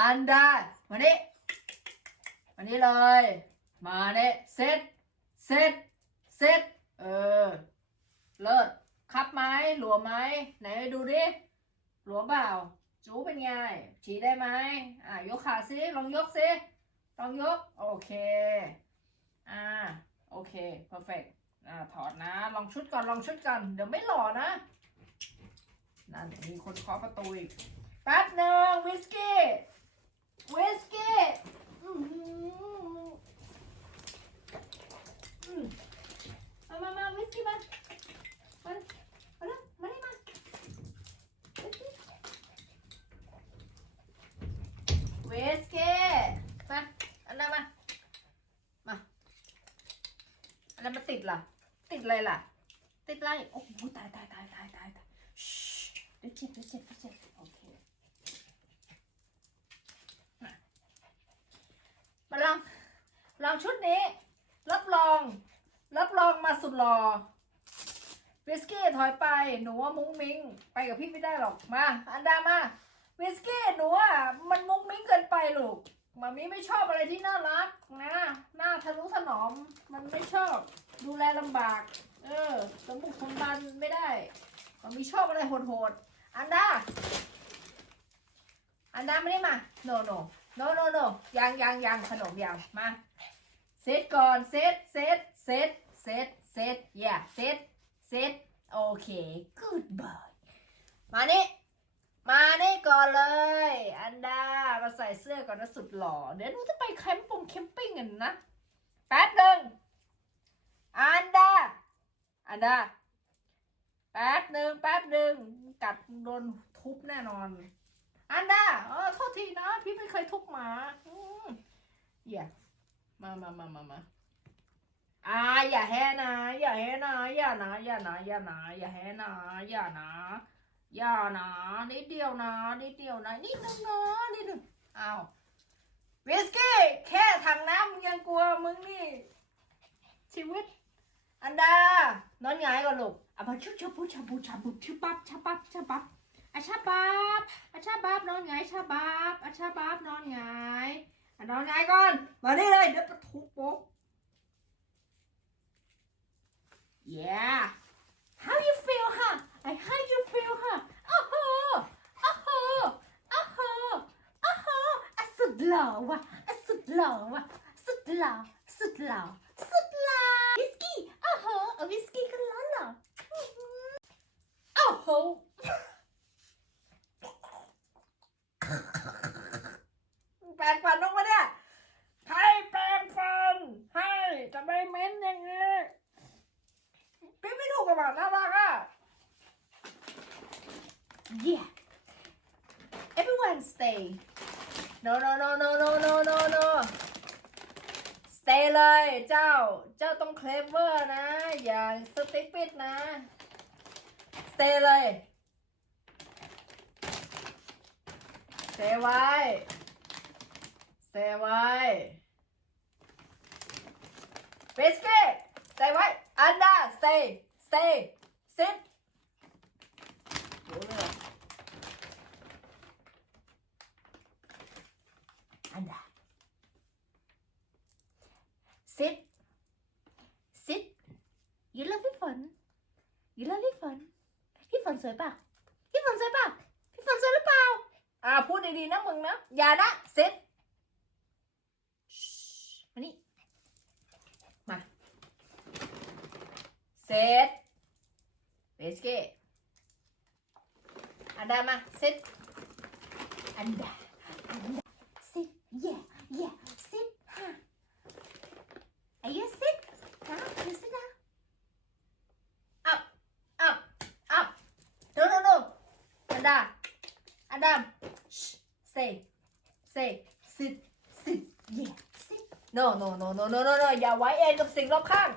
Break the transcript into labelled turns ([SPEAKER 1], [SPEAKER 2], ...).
[SPEAKER 1] อันดามานี่มานี่เลย มาเนี่ยเซตเซตเซตเออ เลิศคับไหมหลวมไหมไหนดูดิหลวมเปล่า จูเป็นไง ฉีได้ไหมอะยกขาซิลองยกซิลองยก โอเค อ่า โอเค perfect อ่า ถอดนะ ลองชุดก่อน ลองชุดก่อน เดี๋ยวไม่หล่อนะ นั่น มีคนเคาะประตูอีก แป๊บหนึ่งวิสกี้ Where's Kit? Mama, mama, whiskey ba. Hola, mali ma. Where's Kit? Ma, ăn nào ma. Ma. Ăn nào mà tịt là? Tịt lại là? Tịt lại. Ôi, oh, tài, tài, tài, tài, tài. Shh. Để chết, để chết, để chết. Okay. ลองชุดนี้ รับรอง รับรองมาสุดหล่อวิสกี้ถอยไปหนูว่ามุ้งมิ้ง ไปกับพี่ไม่ได้หรอกมา อันดามาวิสกี้หนูอะมันมุ้งมิ้งเกินไปลูกมามีไม่ชอบอะไรที่น่ารักนะหน้าทะนุถนอมมันไม่ชอบ ดูแลลำบาก เออสมบุกสมบันไม่ได้มามีชอบอะไรโหดๆอันดาอันดาไม่ได้มา no no no no no ยังยังยังขนมยังมา เซตก่อนเซตเซตเซตเซตเซต yeah เซตเซตโอเค good boy มานี่มานี่ก่อนเลย อันดา มาใส่เสื้อก่อนนะสุดหล่อ เดี๋ยวหนูจะไปแคมป์ปงแคมปิ้งกันนะ แป๊บหนึ่งอันดา อันดา แป๊บหนึ่งแป๊บหนึ่งกัดโดนทุบแน่นอน อันดา เออโทษทีนะ พี่ไม่เคยทุบหมา อืมอย่า มามามามามาอ่าอย่าแห่นะ อย่าแห่นะ อย่านะ อย่านะ อย่านะ อย่าแห่นะ อย่านะ อย่านะ นิดเดียวนะ นิดเดียวนะ นิดนึงนะนิดนึงอ้าววิสกี้แค่ถังน้ำมึงยังกลัวมึงนี่ ชีวิต อันดานอนหงายก่อนลูกอะพอชุบชบปุ๊ชาบูชาบูชุบปั๊บชาปั๊บชาปั๊บอาชาบับอาชาบับนอนหงายชาบับอาชาบับนอนหงาย อะนอนหงายก่อน มานี่เลยเดี๋ยวปะทุโป๊ก yeah how you feel ฮะ I how you feel ฮะอ้โหอ้โหอ้โหอ้โหอะสุดหล่อว่ะอะสุดหล่อว่ะสุดหล่อสุดหล่อสุดหล่อวิสกี้อ้โหเอาวิสกี้กันแล้วเหรออื้อหืออ้โห แปรงฟันลงมาเนี่ยใครแปรงฟัน ให้จะไม่เม้นอย่างนี้พี่ไม่ถูกกับหมา น่ารักอะ yeah everyone stay no no no no no no no no stay เลยเจ้าเจ้าต้องเคลเวอร์นะ อย่าสติ๊กปิดนะ stay เลย stay ไว้ stay ไว้ biscuit stay ไว้ อันดา stay stay sit รู้เรื่องอันดา sit sit you love พี่ฝน you love พี่ฝนพี่ฝนสวยเปล่าพี่ฝนสวยเปล่าพี่ฝนสวยหรือเปล่าอ่าพูดดีๆนะมึงนะ อย่านะ sit มานี่ มา เซตเบสเก้อันดามาเซตอันดาอันดา sit yeah yeah sit ฮะ Are you sit down you sit down up up up no no no อันดาอันดา Shh. say say sit sit yeah sit no no no no no no no อย่าไว้เองกับสิ่งรอบข้าง